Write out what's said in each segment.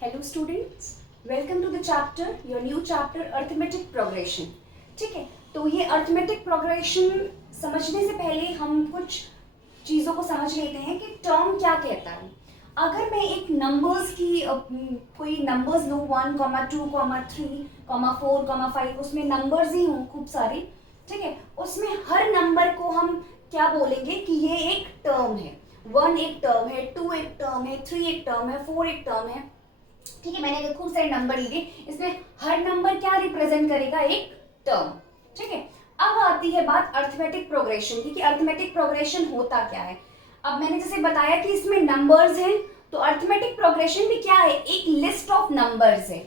Hello students, welcome to the chapter, your new chapter arithmetic progression. ठीक है, तो ये अर्थमेटिक प्रोग्रेशन समझने से पहले हम कुछ चीज़ों को समझ लेते हैं कि टर्म क्या कहता है। अगर मैं एक नंबर्स की कोई नंबर्स लूँ 1, 2, 3, 4, 5, उसमें नंबर्स ही हों खूब सारे, ठीक है, उसमें हर नंबर को हम क्या बोलेंगे कि ये एक टर्म है। 1 एक टर्म है, 2 एक टर्म है, 3 एक टर्म है, 4 एक टर्म है। ठीक है, मैंने खूब सारे नंबर लिए, इसमें हर नंबर क्या रिप्रेजेंट करेगा? एक टर्म। ठीक है, अब आती है बात अर्थमेटिक प्रोग्रेशन की कि अर्थमेटिक प्रोग्रेशन होता क्या है। अब मैंने जैसे बताया कि इसमें नंबर्स हैं, तो अर्थमेटिक प्रोग्रेशन भी क्या है? एक लिस्ट ऑफ नंबर्स है।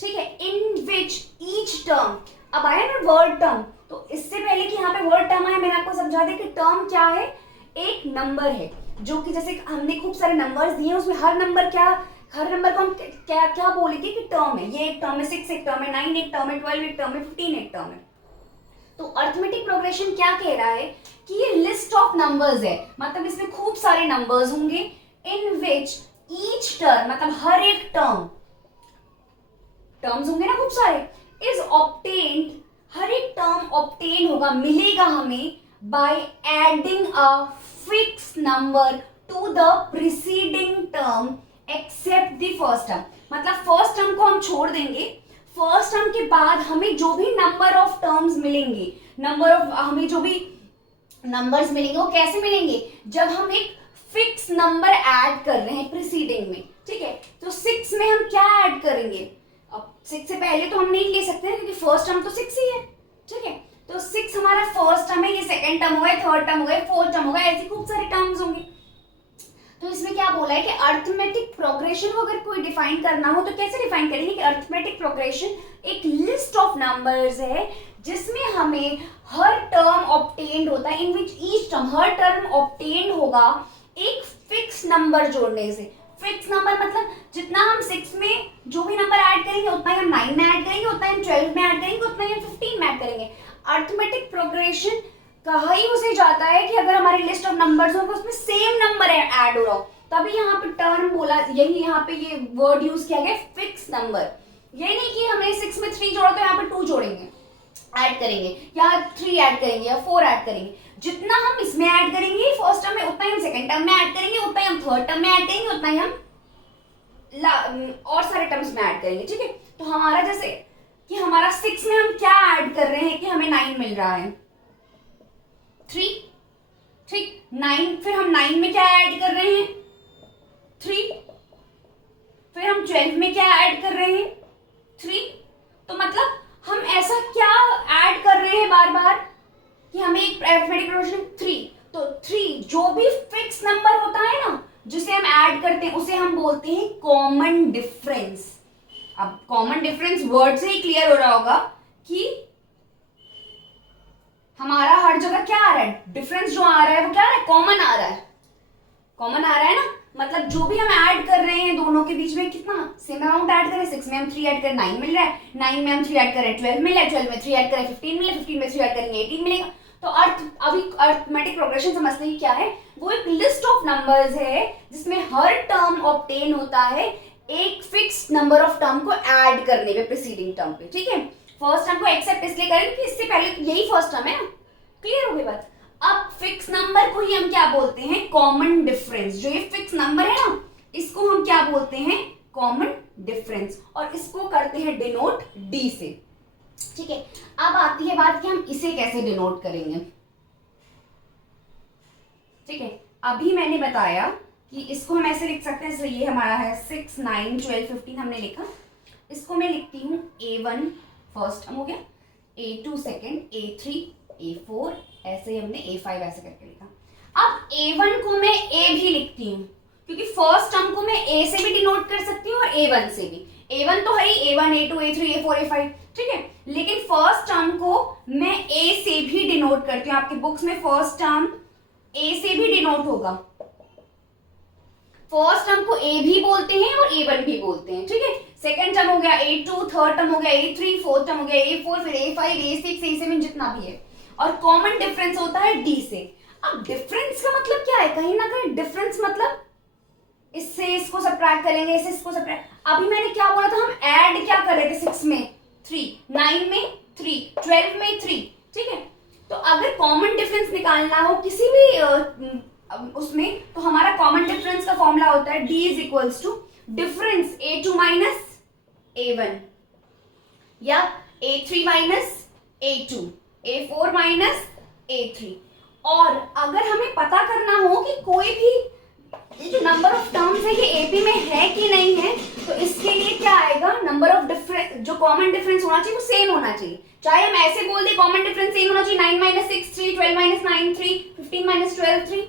ठीक है, इन विच ईच टर्म, अब आया ना वर्ड टर्म, तो इससे पहले कि यहाँ पे वर्ड टर्म आया मैंने आपको समझा दिया कि टर्म क्या है? एक नंबर है, जो कि जैसे हमने खूब सारे नंबर्स दिए, उसमें हर नंबर को हम क्या क्या बोलेंगे कि टर्म है। ये एक टर्म है, 6 एक टर्म है, 9 एक टर्म है, 12 एक टर्म है, 15 एक टर्म है। तो अर्थमेटिक प्रोग्रेशन क्या कह रहा है कि ये लिस्ट ऑफ नंबर्स है, मतलब इसमें खूब सारे नंबर्स होंगे, इन विच ईच टर्म, मतलब हर एक टर्म्स होंगे ना खूब सारे, इज ऑब्टेन्ड, हर एक टर्म ऑब्टेन होगा, मिलेगा हमें by adding a fix number to the preceding term except the first term. मतलब फर्स्ट टर्म को हम छोड़ देंगे, फर्स्ट टर्म के बाद हमें जो भी नंबर ऑफ टर्म्स मिलेंगे, हमें जो भी नंबर्स मिलेंगे वो कैसे मिलेंगे? जब हम एक फिक्स नंबर ऐड कर रहे हैं प्रीसीडिंग में। ठीक है, तो 6 में हम क्या ऐड करेंगे? अब 6 से पहले तो हम नहीं ले सकते क्योंकि फर्स्ट टर्म तो 6 ही है। ठीक है, तो 6 हमारा फर्स्ट टर्म है, ये सेकंड टर्म होगा, थर्ड टर्म होगा, फोर्थ टर्म होगा, ऐसे खूब सारे टर्म्स होंगे। तो इसमें क्या बोला है कि अर्थमेटिक प्रोग्रेशन को अगर कोई डिफाइन करना हो तो कैसे डिफाइन करेंगे कि अर्थमेटिक प्रोग्रेशन एक लिस्ट ऑफ नंबर्स है जिसमें हमें हर टर्म ऑब्टेन्ड होता है, इन विच ईच टर्म, हर टर्म ऑब्टेन्ड होगा एक फिक्स नंबर जोड़ने से। फिक्स नंबर मतलब जितना हम 6 में जो भी नंबर ऐड करेंगे उतना ही हम 9 में ऐड करेंगे, उतना ही हम 12 में ऐड करेंगे, उतना ही हम 15 में ऐड करेंगे। अर्थमेटिक प्रोग्रेशन कहा ही उसे जाता है कि अगर हमारी लिस्ट ऑफ नंबर्स हो उसमें सेम नंबर ऐड हो रहा हो, तभी यहाँ पे टर्म बोला, यही यहाँ पे ये वर्ड यूज किया गया फिक्स नंबर। ये नहीं कि हमें 6 में 3 जोड़ा तो यहाँ पे 2 जोड़ेंगे, ऐड करेंगे, या 3 ऐड करेंगे, या 4 ऐड करेंगे। जितना हम इसमें ऐड करेंगे फर्स्ट टर्म में, उतना ही हम सेकंड टर्म में ऐड करेंगे, उतना ही हम थर्ड टर्म में ऐड करेंगे, उतना ही हम और सारे टर्म्स में ऐड करेंगे। ठीक है, तो हमारा जैसे कि हमारा 6 में हम क्या ऐड कर रहे हैं कि हमें 9 मिल रहा है, 3। ठीक, 9, फिर हम 9 में क्या ऐड कर रहे हैं? 3। फिर हम 12 में क्या ऐड कर रहे हैं? 3। तो मतलब हम ऐसा क्या ऐड कर रहे हैं बार बार कि हमें एक अरिथमेटिक प्रोग्रेशन 3, तो 3 जो भी फिक्स नंबर होता है ना जिसे हम ऐड करते हैं उसे हम बोलते हैं कॉमन डिफरेंस। अब कॉमन डिफरेंस वर्ड से ही क्लियर हो रहा होगा कि हमारा हर जगह क्या आ रहा है? डिफरेंस जो आ रहा है वो क्या आ रहा है? कॉमन आ रहा है, कॉमन आ रहा है ना, मतलब जो भी हम ऐड कर रहे हैं दोनों के बीच में कितना सेम अमाउंट ऐड करें। 6 में हम 3 ऐड करें 9 मिल रहा है, 9 में हम 3 ऐड करें 12 मिल रहा है, 12 में 3 ऐड करें 15 मिल रहा है, 15 में 3 ऐड करेंगे 18 मिलेगा। तो अभी अर्थमेटिक प्रोग्रेशन समझते हैं क्या है? वो एक लिस्ट ऑफ नंबर्स है जिसमें हर टर्म ऑब्टेन होता है एक फिक्स नंबर ऑफ टर्म को ऐड करने पे प्रीसीडिंग टर्म पे। ठीक है, फर्स्ट टर्म को एक्सेप्ट इसलिए करें कि इससे पहले यही फर्स्ट टर्म है ना। क्लियर हो गई बात? अब फिक्स नंबर को ही हम क्या बोलते हैं? Common difference. जो ये फिक्स नंबर है ना इसको हम क्या बोलते हैं? कॉमन डिफरेंस, और इसको करते हैं डिनोट डी से। ठीक है, अब आती है बात कि हम इसे कैसे डिनोट करेंगे। ठीक है, अभी मैंने बताया कि इसको हम ऐसे लिख सकते हैं, जैसे ये हमारा है 6, 9, 12, 15 हमने लिखा, इसको मैं लिखती हूँ A1 फर्स्ट टर्म हो गया, A2 सेकेंड, A3, A4, ऐसे ही हमने A5 ऐसे करके लिखा। अब A1 को मैं A भी लिखती हूँ क्योंकि फर्स्ट टर्म को मैं A से भी डिनोट कर सकती हूँ और A1 से भी। A1 तो है ही, A1, A2, A3, A4, A5, ठीक है, लेकिन फर्स्ट टर्म को मैं A से भी डिनोट करती हूँ। आपके बुक्स में फर्स्ट टर्म A से भी डिनोट होगा। फर्स्ट टर्म को A भी बोलते हैं और A1 भी बोलते हैं। ठीक है, सेकंड टर्म हो गया A2, थर्ड टर्म हो गया A3, फोर्थ टर्म हो गया A4, फिर A5, A6, A7 जितना भी है, और कॉमन डिफरेंस होता है D से। अब डिफरेंस का मतलब क्या है? कहीं ना कहीं डिफरेंस मतलब इससे इसको सबट्रैक्ट करेंगे, इससे इसको सबट्रैक्ट। अभी मैंने क्या बोला था, हम ऐड क्या कर रहे थे 6 में 3, 9 में 3, 12 में 3, ठीक है। तो अगर कॉमन डिफरेंस निकालना हो किसी भी उसमें, तो हमारा कॉमन डिफरेंस का फॉर्मूला होता है D is equals to difference A2 minus A1 या A3 minus A2, A4 minus A3। और अगर हमें पता करना हो कि कोई भी ये जो नंबर ऑफ टर्म्स है ये एपी में है कि नहीं है, तो इसके लिए क्या आएगा, नंबर ऑफ डिफरेंस, जो कॉमन डिफरेंस होना चाहिए वो सेम होना चाहिए। चाहे हम ऐसे बोल दे कॉमन डिफरेंस सेम होना चाहिए, 9 माइनस 6 3, 12 माइनस 9 3, 15 माइनस 12 3।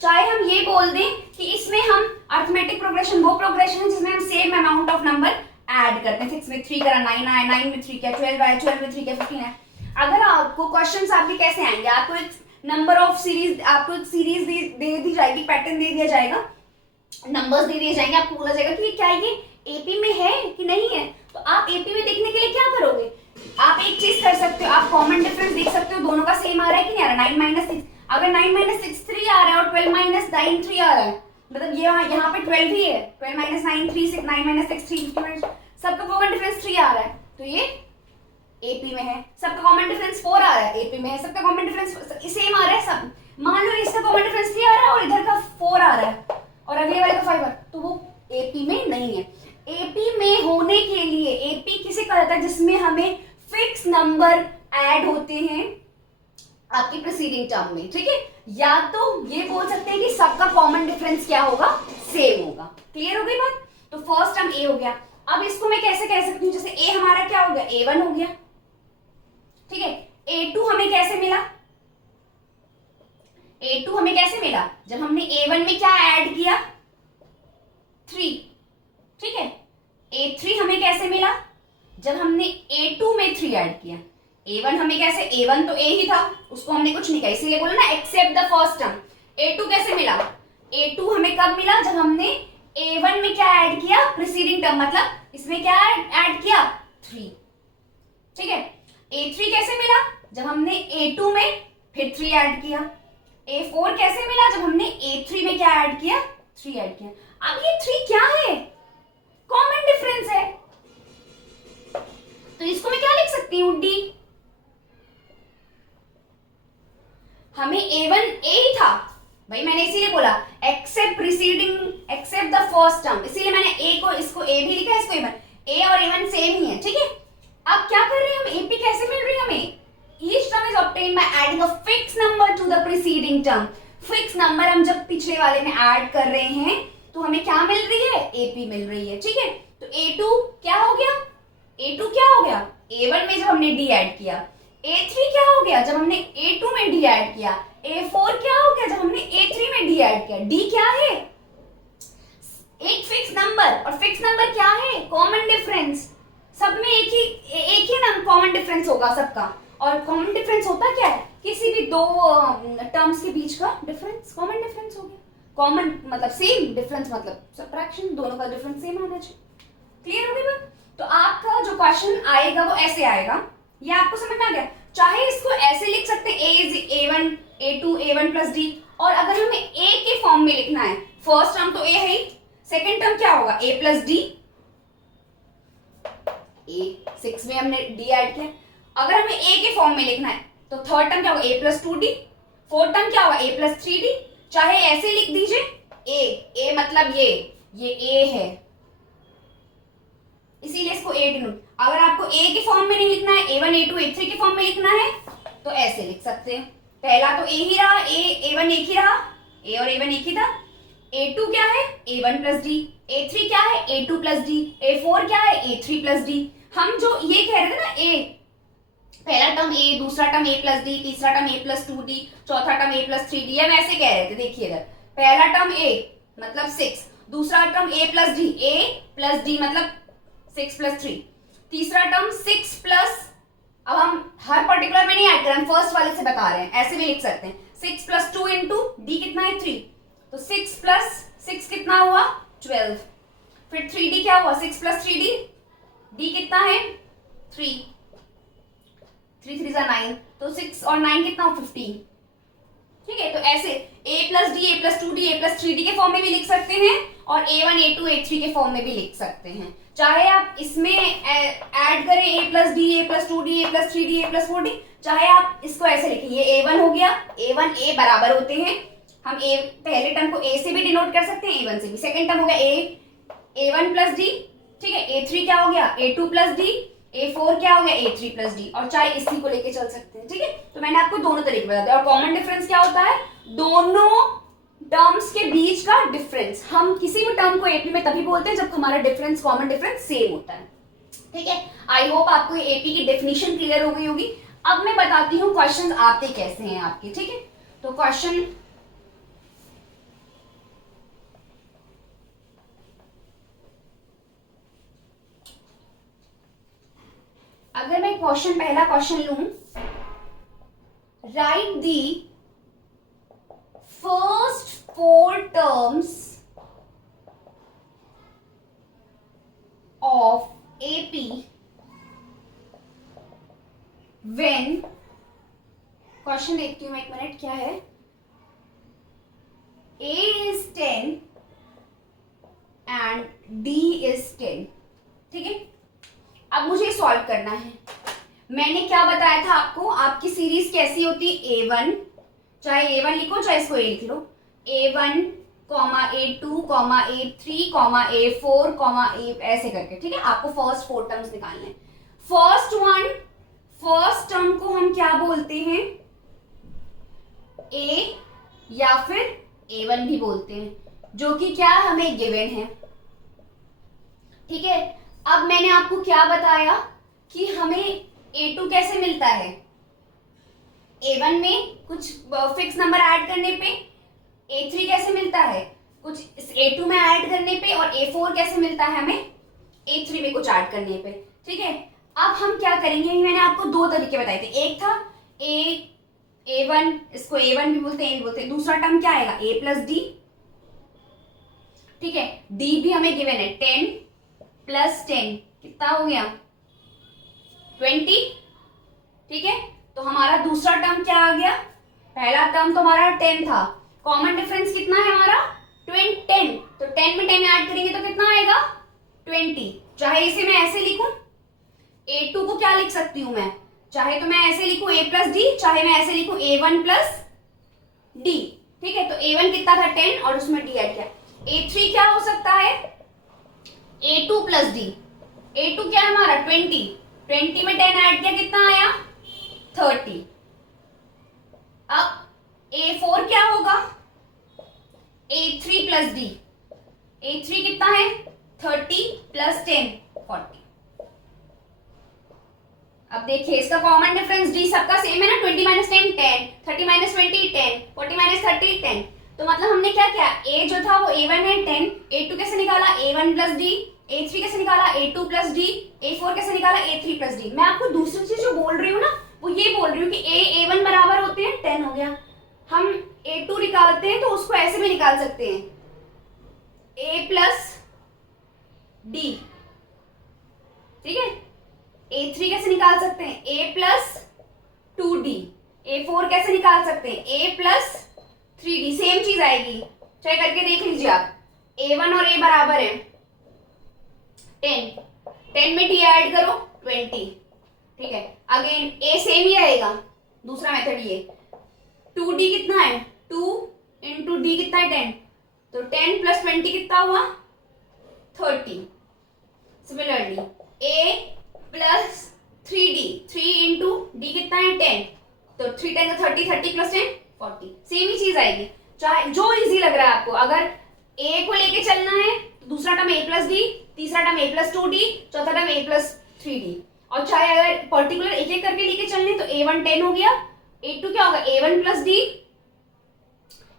चाहे हम ये बोल दें कि इसमें हम अर्थमेटिक प्रोग्रेशन वो प्रोग्रेशन है जिसमें हम same amount of number add करते हैं। 6 में 3 करा 9 आया, 9 में 3 क्या 12 आया, 12 में 3 क्या 15 आया। अगर आपको क्वेश्चंस आपके कैसे आएंगे, आपको एक नंबर ऑफ सीरीज, आपको एक सीरीज दे दी जाएगी, पैटर्न दे दिया जाएगा, नंबर्स दे दिए जाएंगे, आपको बोला जाएगा कि क्या ये एपी में है कि नहीं है। तो आप एपी में देखने के लिए क्या करोगे, आप एक चीज कर सकते हो, आप कॉमन डिफरेंस देख सकते हो, दोनों का सेम आ रहा है कि नहीं आ रहा। 9 माइनस 6, अगर 9 माइनस 6 3 आ रहा है और 12 माइनस 9 3 आ रहा है, मतलब ये यहाँ पे 12 ही है, 12 माइनस 9 3 6, 9 माइनस 6 3, 15, सबका कॉमन डिफरेंस 3 आ रहा है, तो ये एपी में है। सबका कॉमन डिफरेंस 4 आ रहा है, एपी में है। सबका कॉमन डिफरेंस सेम आ रहा है सब, मान लो इसका कॉमन डिफरेंस 3 आ रहा है और इधर का 4 आ रहा है और अगले वाले का 5 आ रहा है, तो वो एपी में नहीं है। एपी में होने के लिए, एपी किसे कहा जाता है, जिसमें हमें फिक्स नंबर ऐड होते हैं आपकी प्रीसीडिंग टर्म में, ठीक है। या तो ये बोल सकते हैं कि सबका कॉमन डिफरेंस क्या होगा, सेम होगा। क्लियर हो गई बात। तो फर्स्ट टर्म ए हो गया। अब इसको मैं कैसे कह सकती हूँ, जैसे ए हमारा क्या हो गया, A1 हो गया, ठीक है। A2 हमें कैसे मिला, A2 हमें कैसे मिला, जब हमने A1 में क्या ऐड किया 3, ठीक है। A3 हमें कैसे मिला, जब हमने A2 में 3 ऐड किया। A1 हमें कैसे, A1 तो A ही था, उसको हमने कुछ नहीं कहा, इसीलिए बोला ना accept the first term. A2 कैसे मिला, A2 हमें कब मिला, जब हमने A1 में क्या ऐड किया, प्रीसीडिंग टर्म, मतलब इसमें क्या ऐड किया 3, ठीक है। A3 कैसे मिला, जब हमने A2 में फिर 3 ऐड किया। A4 कैसे मिला, जब हमने A3 में क्या ऐड किया, 3 ऐड किया। अब ये 3 क्या है, कॉमन डिफरेंस है, तो इसको मैं क्या लिख सकती हूँ, D। हमें A1 A ही था भाई, मैंने इसीलिए बोला except preceding, except the first term, इसीलिए मैंने A को, इसको A भी लिखा है, इसको A1। A और A1 सेम ही है, ठीक है। अब क्या कर रहे हैं हम, AP कैसे मिल रही है हमें, each term is obtained by adding a fix number to the preceding term. Fix number हम जब पिछले वाले में ऐड कर रहे हैं तो हमें क्या मिल रही है, AP मिल रही है, ठीक है। तो A2 क्या हो गया, A2 क्या हो गया, A1 में जब हमने D ऐड किया। A3 क्या हो गया, जब हमने A2 में D ऐड किया। A4 क्या हो गया, जब हमने A3 में D ऐड किया। D क्या है, एक फिक्स नंबर, और फिक्स नंबर क्या है, कॉमन डिफरेंस। सब में एक ही ना कॉमन डिफरेंस होगा सबका, और कॉमन डिफरेंस होता क्या है, किसी भी दो टर्म्स के बीच का डिफरेंस कॉमन डिफरेंस हो गया। कॉमन मतलब सेम, डिफरेंस मतलब सबट्रैक्शन, दोनों का डिफरेंस सेम होना चाहिए। क्लियर हो गई बात। तो आपका जो क्वेश्चन आएगा वो ऐसे आएगा, ये आपको समझ में आ गया। चाहे इसको ऐसे लिख सकते हैं, A is A1 A2 A1 plus D, और अगर हमें A के फॉर्म में लिखना है, फर्स्ट टर्म तो A है ही, सेकेंड टर्म क्या होगा, A प्लस D। A 6 में हमने D ऐड किया, अगर हमें A के फॉर्म में लिखना है तो थर्ड टर्म क्या होगा, A plus 2D, fourth term क्या होगा, A प्लस 3D। चाहे ऐसे लिख दीजिए, A मतलब ये A है, इसीलिए इसको A डिनोट। अगर आपको A के फॉर्म में नहीं लिखना है, A1 A2 A3 के फॉर्म में लिखना है तो ऐसे लिख सकते हैं। पहला तो A ही रहा, A1 एक ही रहा, A और A1 एक ही था। A2 क्या है, A1 प्लस D। A3 क्या है, A2 प्लस D। A4 क्या है, A3 प्लस D। हम जो ये कह रहे थे ना, A पहला टर्म A, दूसरा टर्म A प्लस D, तीसरा टर्म A प्लस 2D, चौथा टर्म A प्लस 3D, हम ऐसे कह रहे थे। देखिए इधर पहला टर्म A मतलब 6, दूसरा term A plus D, A plus D मतलब 6 प्लस 3, तीसरा टर्म 6 प्लस, अब हम हर पर्टिकुलर में नहीं ऐड कर रहे हैं, फर्स्ट वाले से बता रहे हैं, ऐसे भी लिख सकते हैं। 6 प्लस 2 इंटू D कितना है 3, तो 6 प्लस 6 कितना हुआ 12, फिर 3D क्या हुआ 6 प्लस 3D, D कितना है 3, 3 3 9, तो 6 और 9 कितना हो 15, ठीक है, तो ऐसे a plus D, A plus two D, A plus three D के फॉर्म में भी लिख सकते हैं और a1 a2 a3 के फॉर्म में भी लिख सकते हैं। चाहे आप इसमें ऐड करें a plus D, A plus two D, A plus three D, A plus four D, चाहे आप इसको ऐसे लिखें, ये a1 हो गया, a1 a बराबर होते हैं, हम a पहले टर्म को a से भी डिनोट कर सकते हैं, a1 से भी। सेकेंड टर्म हो गया a1 प्लस डी, ठीक है, a3 क्या हो गया a2 प्लस डी, a4 क्या हो गया a3 प्लस डी, और चाहे इसी को लेके चल सकते हैं। ठीक है, तो मैंने आपको दोनों तरीके बता दिया। और कॉमन डिफरेंस क्या होता है, दोनों टर्म्स के बीच का डिफरेंस। हम किसी भी टर्म को एपी में तभी बोलते हैं जब हमारा डिफरेंस, कॉमन डिफरेंस सेम होता है। ठीक है, आई होप आपको एपी की डेफिनेशन क्लियर हो गई होगी। अब मैं बताती हूँ क्वेश्चन आते कैसे हैं आपके। ठीक है, तो क्वेश्चन अगर मैं क्वेश्चन, पहला क्वेश्चन लूं, right the first four terms of AP when, question देखती हूं मैं एक मिनट, क्या है, a is 10 and d is 10। ठीक है, अब मुझे सॉल्व करना है। मैंने क्या बताया था आपको, आपकी सीरीज कैसी होती है, a1, चाहे a1 लिखो चाहे इसको a लिख लो, a1 a2 a3 a4 a ऐसे करके। ठीक है, आपको फर्स्ट फोर टर्म्स निकालने हैं। फर्स्ट टर्म को हम क्या बोलते हैं, a या फिर a1 भी बोलते हैं, जो कि क्या हमें गिवन है। ठीक है, अब मैंने आपको क्या बताया कि हमें a2 कैसे मिलता है, a1 में कुछ फिक्स नंबर ऐड करने पे, a3 कैसे मिलता है कुछ a2 में ऐड करने पे, और a4 कैसे मिलता है हमें a3 में कुछ ऐड करने पे। ठीक है, अब हम क्या करेंगे, मैंने आपको दो तरीके बताए थे, एक था a1, इसको a1 भी बोलते हैं, a भी बोलते हैं। दूसरा टर्म क्या आएगा, a प्लस डी। ठीक है, d भी हमें गिवन है, 10 प्लस 10 कितना हो गया, 20। ठीक है, तो हमारा दूसरा टर्म क्या आ गया, पहला टर्म तो हमारा 10 था, कॉमन डिफरेंस कितना है हमारा 10, तो 10 में 10 ऐड करेंगे तो कितना आएगा 20। चाहे इसे मैं ऐसे लिखूं, a2 को क्या लिख सकती हूं मैं, चाहे तो मैं ऐसे लिखूं a प्लस डी, चाहे मैं ऐसे लिखूं a1 प्लस डी। ठीक है, तो a1 कितना था 10 और उसमें d ऐड किया। a3 क्या हो सकता है, a2 प्लस डी, a2 क्या है हमारा 20 में 10 ऐड किया कितना आया 30। अब a4 क्या होगा, a3 प्लस डी, a3 कितना है 30 प्लस 10 40। अब देखिए इसका कॉमन डिफरेंस डी सबका सेम है ना, 20 माइनस 10 10, 30 माइनस 20 10, 40 माइनस 30 10। तो मतलब हमने क्या किया, a जो था वो a1 है 10, a2 कैसे निकाला a1 प्लस डी, a3 कैसे निकाला a2 प्लस डी, a4 कैसे निकाला a3 प्लस डी। मैं आपको दूसरी चीज जो बोल रही हूँ ना वो ये बोल रही हूँ कि a1 बराबर होते हैं 10 हो गया, हम a2 निकालते हैं तो उसको ऐसे भी निकाल सकते हैं a प्लस डी। ठीक है, a3 कैसे निकाल सकते हैं a प्लस 2d, a4 कैसे निकाल सकते हैं a प्लस 3d, सेम चीज आएगी, चाहे करके देख लीजिए आप। a1 और a बराबर है 10 में d ऐड करो 20। ठीक है, अगेन a सेम ही रहेगा, दूसरा मेथड ये 2d कितना है 2 इंटू d कितना है 10, तो 10 प्लस 20 कितना हुआ 30। Similarly a plus 3d, 3 into D कितना है 10, तो 3 10 30, 30 प्लस 10 40, सेम ही चीज आएगी। चाहे जो इजी लग रहा है आपको, अगर a को लेके चलना है तो दूसरा टर्म a प्लस डी, तीसरा टर्म a प्लस 2d, चौथा टर्म a प्लस 3d। और चाहे अगर पर्टिकुलर एक एक करके लेके चलने तो a1 10 हो गया, a2 क्या होगा a1 plus D,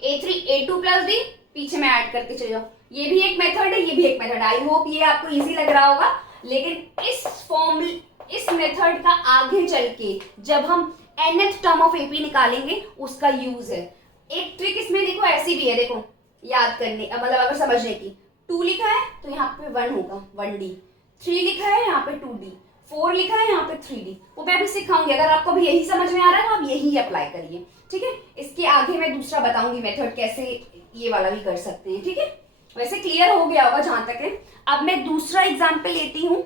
a3 a2 plus D, पीछे में ऐड करते चले जाओ। ये भी एक मेथड है, ये भी एक मेथड है। आई होप ये आपको इजी लग रहा होगा, लेकिन इस मेथड का आगे चल के जब हम nth टर्म ऑफ एपी निकालेंगे उसका यूज है। एक ट्रिक इसमें देखो ऐसी भी है, देखो याद करने, मतलब अगर समझने की, 2 लिखा है तो यहाँ पे 1 होगा 1d, 3 लिखा है यहाँ पे 2d, 4 लिखा है, यहाँ पे 3D, वो मैं भी सिखाऊंगी। अगर आपको भी यही समझ में आ रहा है तो आप यही अप्लाई करिए, ठीक है। इसके आगे मैं दूसरा बताऊंगी मेथड कैसे ये वाला भी कर सकते हैं, ठीक है। वैसे क्लियर हो गया होगा जहां तक है। अब मैं दूसरा एग्जाम्पल लेती हूँ,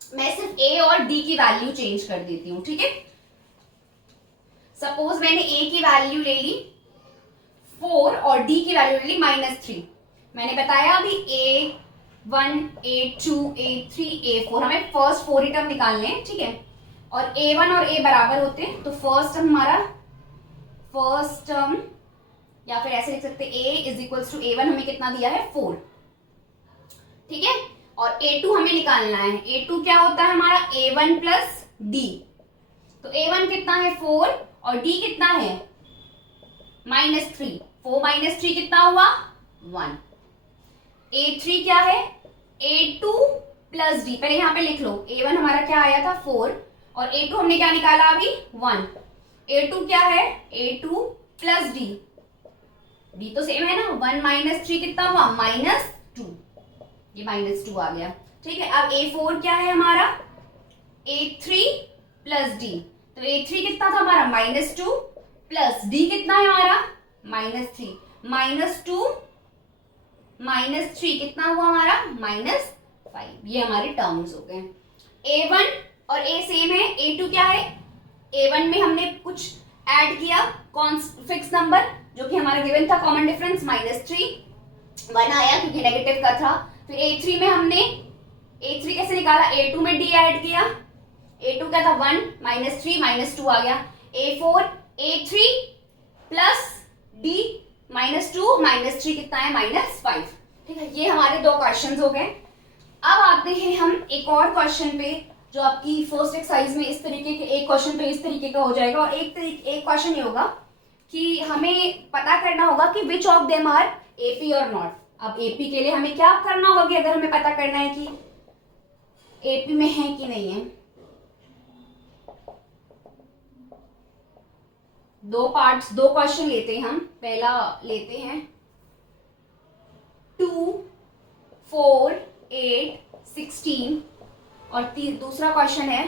मैं सिर्फ ए और डी की वैल्यू चेंज कर देती हूँ, ठीक है। सपोज मैंने ए की वैल्यू ले ली 4 और डी की वैल्यू ले ली -3। मैंने बताया अभी A1, A2, A3, A4 हमें फर्स्ट 4 ही टर्म निकालने हैं, ठीक है। और A1 और A बराबर होते हैं, तो फर्स्ट टर्म हमारा फर्स्ट टर्म, या फिर ऐसे लिख सकते हैं A is equals to A1 हमें कितना दिया है 4, ठीक है। और A2 हमें निकालना है। A2 क्या होता है हमारा A1 प्लस डी, तो A1 कितना है 4 और D कितना है -3, 4 -3 कितना हुआ 1। A3 क्या है A2 प्लस डी, पहले यहां पे लिख लो। A1 हमारा क्या आया था 4 और A2 हमने क्या निकाला अभी 1। A2 क्या है A2 प्लस डी, डी तो सेम है ना, 1 -3 कितना हुआ -2, ये -2 आ गया, ठीक है। अब A4 क्या है हमारा A3 प्लस डी, तो A3 कितना था हमारा -2 प्लस डी कितना है हमारा -3, -2 -3 कितना हुआ हमारा -5। ये हमारे टर्म्स हो गए। A1 और A सेम है, A2 क्या है A1 में हमने कुछ ऐड किया फिक्स नंबर जो कि हमारा गिवन था कॉमन डिफरेंस -3, 1 आया क्योंकि नेगेटिव का था। फिर A3 में हमने A3 कैसे निकाला, A2 में D ऐड किया, A2 क्या था 1 -3 -2 आ गया। A4 A3 प्लस D -2 -3 कितना है -5, ठीक है। ये हमारे दो क्वेश्चंस हो गए। अब आते हैं हम एक और क्वेश्चन पे जो आपकी फर्स्ट एक्सरसाइज में इस तरीके के, एक क्वेश्चन पे इस तरीके का हो जाएगा और एक क्वेश्चन ये होगा कि हमें पता करना होगा कि which of them are AP और नॉट। अब एपी के लिए हमें क्या करना होगा कि अगर हमें पता करना है कि एपी में है कि नहीं है, दो पार्ट्स, दो क्वेश्चन लेते हैं हम। पहला लेते हैं 2, 4, 8, 16 और दूसरा क्वेश्चन है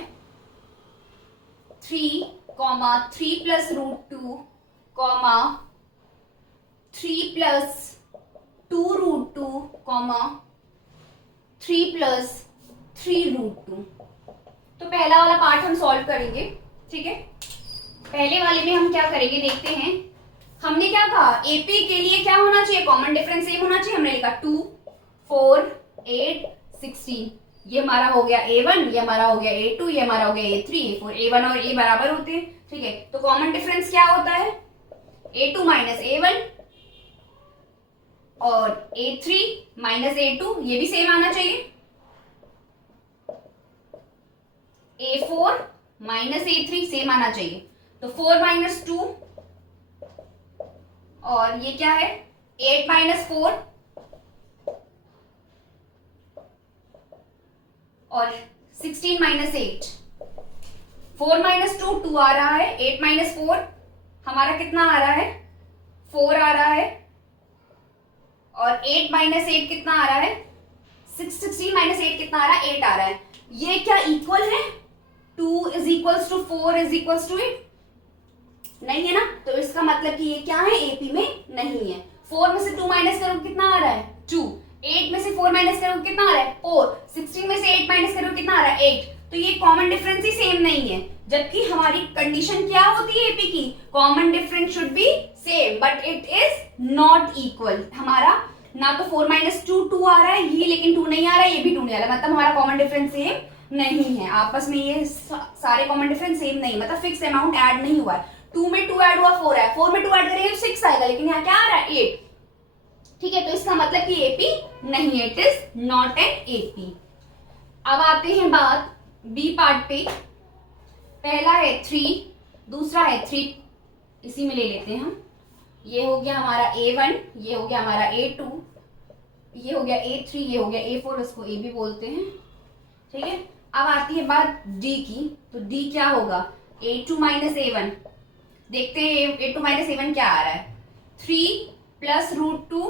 3, 3 प्लस √2, 3 प्लस 2√2, 3 प्लस 3√2। तो पहला वाला पार्ट हम सॉल्व करेंगे, ठीक है। पहले वाले में हम क्या करेंगे देखते हैं। हमने क्या कहा एपी के लिए क्या होना चाहिए, कॉमन डिफरेंस सेम होना चाहिए। हमने लिखा 2, 4, 8, 16, ये हमारा हो गया A1, ये हमारा हो गया A2, ये हमारा हो गया A3, A4। A1 और A बराबर होते हैं, ठीक है। तो कॉमन डिफरेंस क्या होता है A2 माइनस A1 और A3 माइनस A2, ये भी सेम आना चाहिए। A4 माइनस A3 सेम आना चाहिए। तो 4 माइनस 2 और ये क्या है 8 माइनस 4 और 16 माइनस 8। 4 माइनस 2 2 आ रहा है, 8 माइनस 4 हमारा कितना आ रहा है 4 आ रहा है और 8 माइनस 8 कितना आ रहा है 16 माइनस 8 कितना आ रहा है 8 आ रहा है। ये क्या इक्वल है 2 is equals to 4 is equals to 8 नहीं है ना, तो इसका मतलब कि ये क्या है एपी में नहीं है। 4 में से 2 माइनस करो कितना आ रहा है 2, 8 में से 4 माइनस करो कितना आ रहा है 4, 16 में से 8 माइनस करो कितना आ रहा है 8। तो ये कॉमन डिफरेंस ही सेम नहीं है, जबकि हमारी कंडीशन क्या होती है एपी की, common difference should be same but it is not equal. हमारा ना तो 4 माइनस 2 2 आ रहा है ये, लेकिन 2 नहीं आ रहा है, ये भी 2 नहीं आ रहा, मतलब हमारा कॉमन डिफरेंस सेम नहीं है। आपस में ये सारे कॉमन डिफरेंस सेम नहीं, मतलब फिक्स अमाउंट ऐड नहीं हुआ है। 2 में 2 ऐड हुआ 4 है, 4 में 2 ऐड करेंगे तो 6 आएगा, लेकिन यहाँ क्या आ रहा है 8, ठीक है। तो इसका मतलब कि एपी नहीं है, it is not an AP. अब आते हैं बात बी पार्ट पे। पहला है 3, दूसरा है 3, इसी में ले लेते हैं हम। ये हो गया हमारा A1, ये हो गया हमारा A2, ये हो गया A3, ये हो गया A4, इसको A भी बोलते हैं, ठीक है। अब आती है बात D की, तो D क्या होगा A2 माइनस A1। देखते हैं A2 माइनस A1 क्या आ रहा है 3 प्लस √2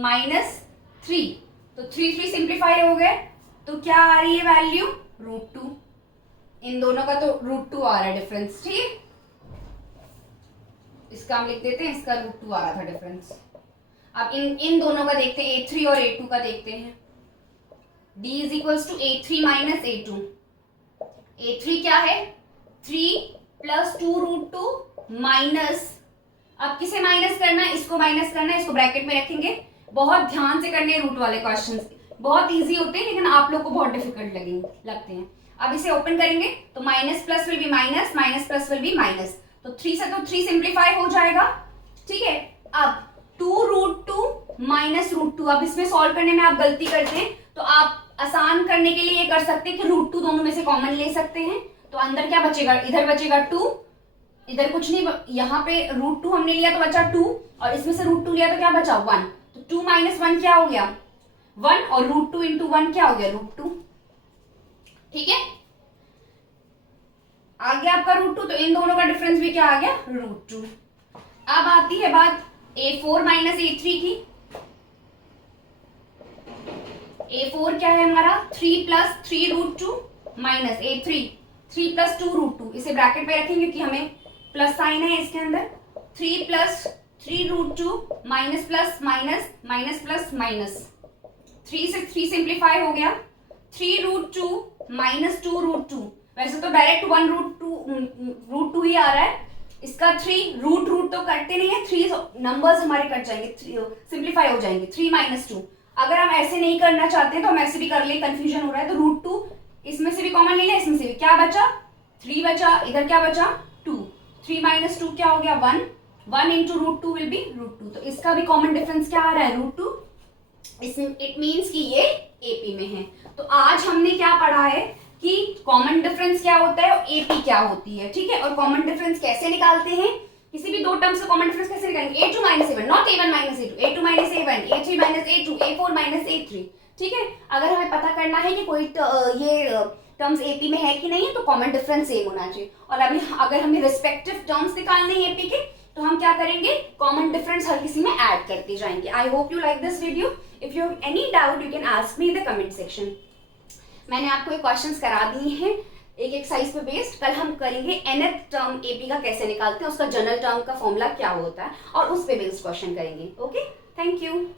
माइनस 3, तो 3 3 सिंप्लीफाई हो गए, तो क्या आ रही है वैल्यू √2। इन दोनों का तो √2 आ रहा है डिफरेंस, ठीक। इसका हम लिख देते हैं, इसका √2 आ रहा था डिफरेंस। अब इन दोनों का देखते हैं, A3 और A2 का देखते हैं। D is equals to A3 minus A2। A3 क्या है, 3 प्लस 2√2 माइनस, अब किसे माइनस करना है, इसको माइनस करना है, इसको ब्रैकेट में रखेंगे। बहुत ध्यान से करने रूट वाले क्वेश्चंस, बहुत इजी होते हैं लेकिन आप लोग को बहुत डिफिकल्ट लगते हैं। अब इसे ओपन करेंगे तो minus plus will be minus, minus plus will be minus, तो 3 से तो 3 सिंप्लीफाई हो जाएगा, ठीक है। अब 2√2 माइनस √2, अब इसमें सॉल्व करने में आप गलती करते हैं तो आप आसान करने के लिए ये कर सकते हैं कि √2 दोनों में से कॉमन ले सकते हैं, तो अंदर क्या बचेगा, इधर बचेगा 2, इधर कुछ नहीं, यहाँ पे √2 हमने लिया तो बचा 2, और इसमें से √2 लिया तो क्या बचा 1, तो 2 माइनस 1 क्या हो गया 1, और √2 इंटू 1 क्या हो गया √2, ठीक है। आ गया आपका √2, तो इन दोनों का डिफरेंस भी क्या आ गया √2। अब आती है बात A4 माइनस A3 की। A4 क्या है हमारा, 3 प्लस 3√2 माइनस A3 3 प्लस 2√2, इसे ब्रैकेट में रखेंगे क्योंकि हमें प्लस साइन है इसके अंदर। 3 plus 3√2 minus plus minus, minus plus minus, 3 से 3 सिंप्लीफाई हो गया, 3√2 माइनस 2√2, वैसे तो डायरेक्ट 1√2 ही आ रहा है, इसका 3 रूट तो कटते नहीं है, 3 नंबर्स हमारे कट जाएंगे, सिंप्लीफाई हो जाएंगे, 3 माइनस 2। अगर हम ऐसे नहीं करना चाहते तो हम ऐसे भी कर ले, कंफ्यूजन हो रहा है तो √2 इसमें से भी कॉमन ले लें, इसमें से भी क्या बचा 3 बचा, इधर क्या बचा 2, 3 माइनस 2 क्या हो गया 1, 1 इंटू √2 विल बी √2, तो इसका भी कॉमन डिफरेंस क्या आ रहा है √2, इट मीन्स कि ये एपी में है। तो आज हमने क्या पढ़ा है कि कॉमन डिफरेंस क्या होता है और एपी क्या होती है, ठीक है, और कॉमन डिफरेंस कैसे निकालते हैं, किसी भी दो टर्म्स का कॉमन डिफरेंस कैसे निकालेंगे, A2 minus A1, not A1 minus A2, A2 minus A1, A3 minus A2, A4 minus A3, ठीक है। अगर हमें पता करना है कि कोई ये टर्म्स एपी में है कि नहीं है तो कॉमन डिफरेंस सेम होना चाहिए, और अभी अगर हमें रिस्पेक्टिव टर्म्स निकालने हैं एपी के तो हम क्या करेंगे, कॉमन डिफरेंस हर किसी में ऐड करते जाएंगे। I hope you like this video, if you have any doubt you can ask me in the comment section. मैंने आपको ये क्वेश्चंस करा दिए हैं एक एक्सरसाइज पे बेस्ड, कल हम करेंगे nth टर्म एपी का कैसे निकालते हैं, उसका जनरल टर्म का फॉर्मूला क्या होता है, और उस पे बेस्ड क्वेश्चन करेंगे। Okay, thank you.